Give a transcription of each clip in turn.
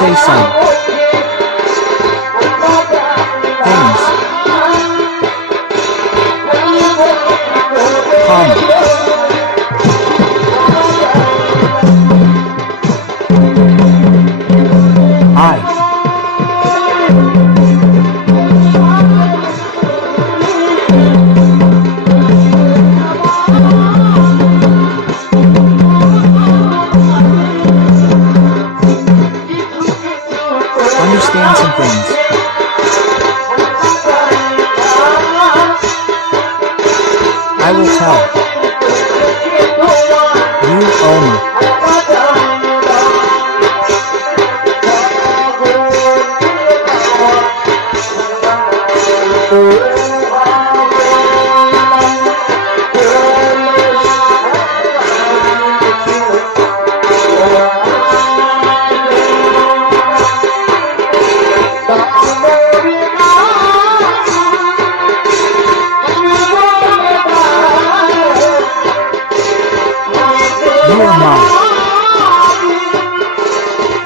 say something. tchau.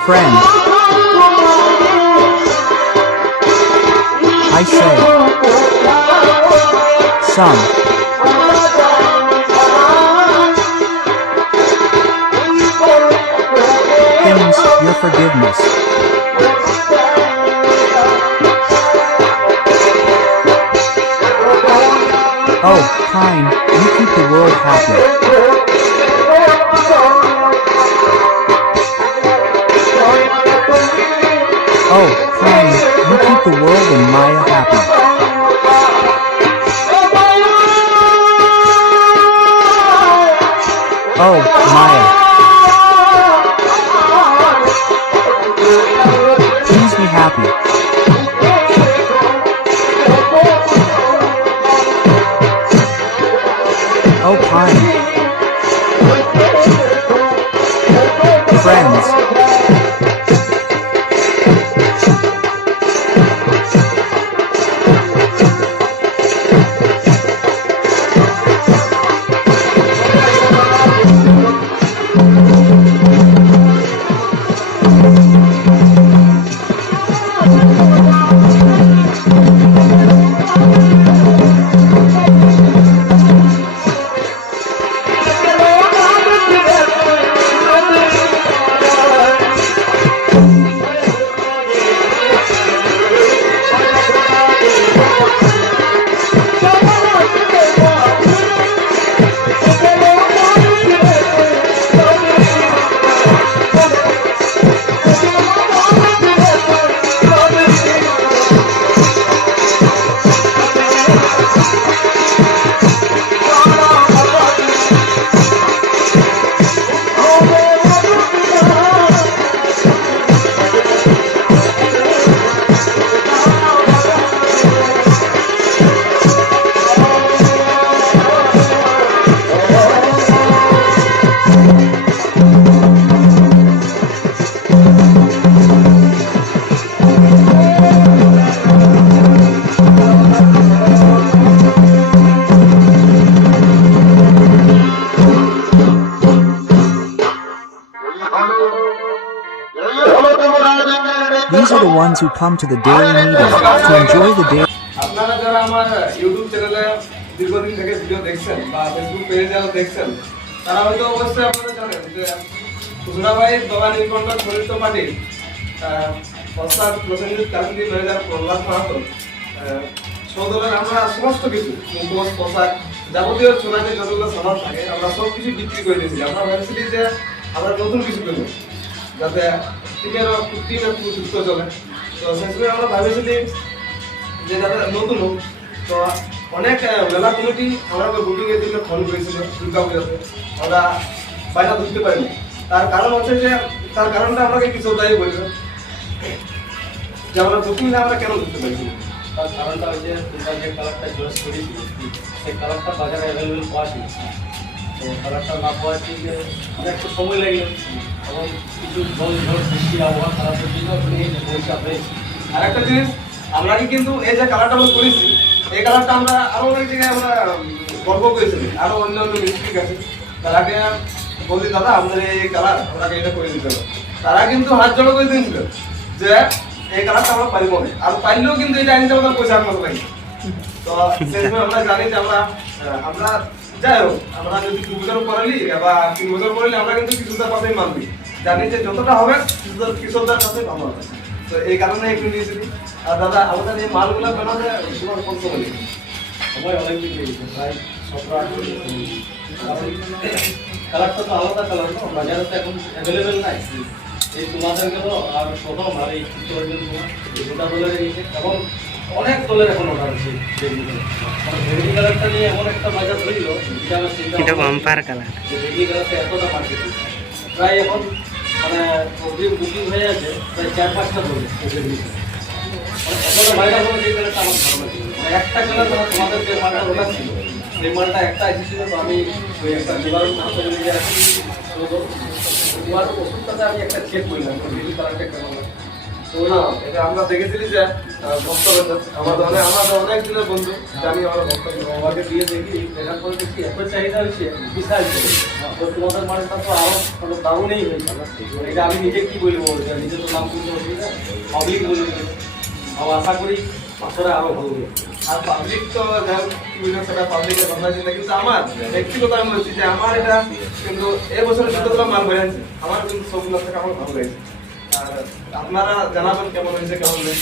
Friend. I say. Some. Things, your forgiveness. Oh, kind, you keep the world happy. Oh, Maya. Ones who come to the daily meeting to enjoy the day. আপনারা যারা আমার YouTube চ্যানেলে দীর্ঘদিন থেকে video দেখছেন বা Facebook পেজে যারা দেখছেন, তারা হয়তো অবশ্যই আপনারা জানেন যে খুচরা ভাইয়ের দোকান প্রস্তাব প্রসেনজিৎ ম্যানেজার প্রহ্লাদ মাহাতো সদলের আমরা সমস্ত কিছু, মুখোশ, পোশাক যাবতীয় চোরাকে যতগুলো সামান থাকে, আমরা সব কিছু বিক্রি করে দিয়েছি আমরা ভেবেছিলি যে আমরা নতুন কিছু করব যাতে টিকের কুর্তি না যুক্ত চলে তো শেষে আমরা ভেবেছিলি যে যারা নতুন হোক তো অনেক মেলা কমিটি আমরা বুকিং এর জন্য ফোন করেছিল দুর্গা পূজাতে। আমরা পয়সা ধরতে পারিনি। তার কারণ হচ্ছে যে, তার কারণটা আমাকে কিছু তাই বলবে যে আমরা বুকিং না আমরা কেন ধরতে পারিনি? তার কারণটা হচ্ছে তোমরা যে কালারটা চয়েস করেছি সেই কালারটা বাজারে অ্যাভেলেবেল পাওয়া ছিল তো কালারটা না পাওয়ার জন্য অনেক একটু সময় লাগল এবং কিছু জিনিস আমরা কিন্তু এই যে কালারটা আমরা করেছি, এই কালারটা আমরা আরও অনেক আমরা গল্প করেছি আরও অন্য অন্য মিস্ত্রি আছে। তার আগে বললি দাদা, আমাদের এই কালার আপনাকে এটা করে দিতে হবে। তারা কিন্তু হাত জড়ো করে দিয়েছিল যে এই কালারটা আমরা পারিব না। আর পাইলেও কিন্তু এটা আনতে আমাদের পয়সা আমাদের লাগে তো সেই আমরা জানি যে আমরা আমরা যাই হোক, আমরা যদি দু বছর করালি বা তিন বছর করালি আমরা কিন্তু কৃষকদের পাশেই মানবি। জানি যে যতটা হবে কৃষকদের কৃষকদের পাশে ভালো হবে। তো এই কারণে একটু নিয়েছিলি আর দাদা, আমাদের এই মালগুলো বানাতে তোমার কত লেগেছে? সময় অনেক দিন লেগেছে প্রায় সতেরো আঠেরো কালারটা তো আলাদা কালার, না? বাজারে তো এখন অ্যাভেলেবেল নাই। এই তোমাদের গেল আর প্রথম আর এই চিত্তরঞ্জন তোমার দুটা দলের গেছে এবং অনেক দলের এখন অর্ডার আছে। কালারটা নিয়ে এমন একটা বাজার যেটা আমার এটা বাম্পার কালার যে কালারটা এতটা মার্কেট প্রায় এখন মানে অগ্রিম বুকিং হয়ে আছে প্রায় চার পাঁচটা দল এই ভেন্ডি কালার। মানে এতটা ভাইরাল হলো যে কালারটা আমার ভালো লাগে। মানে একটা কালার মানে তোমাদের যে মালটা ওটা ছিল। সেই মালটা একটা এসেছিল তো আমি ওই একটা নিবারণ হাসপাতালে যে আছি তো ওষুধটাতে আমি একটা চেক করলাম ভেন্ডি কালারটা কেমন এটা আমরা দেখেছিলি যে আহ, ভক্তবৃন্দ, আমাদের অনেক আমাদের অনেক দিনের বন্ধু জানি আমরা ভক্তবৃন্দ আমাকে দিয়ে দেখি দেখার পরে দেখি এত চাহিদা হয়েছে বিশাল। তো তোমাদের মালটা তো আরও মানে দারুণই হয়েছে এটা আমি নিজে কি বলব? নিজে তো নাম অসুবিধা পাবলিক বলব আমি আশা করি বছরে আরও ভালো হবে। আর পাবলিক তো হোক, কি সেটা পাবলিকের ভাবনা চিন্তা কিন্তু আমার ব্যক্তিগত আমি বলছি যে আমার এটা কিন্তু এবছর যতগুলো মাল হয়ে আছে আমার কিন্তু সবগুলো থেকে আমার ভালো লেগেছে আপনারা জানাবেন কেমন হয়েছে কেমন নেই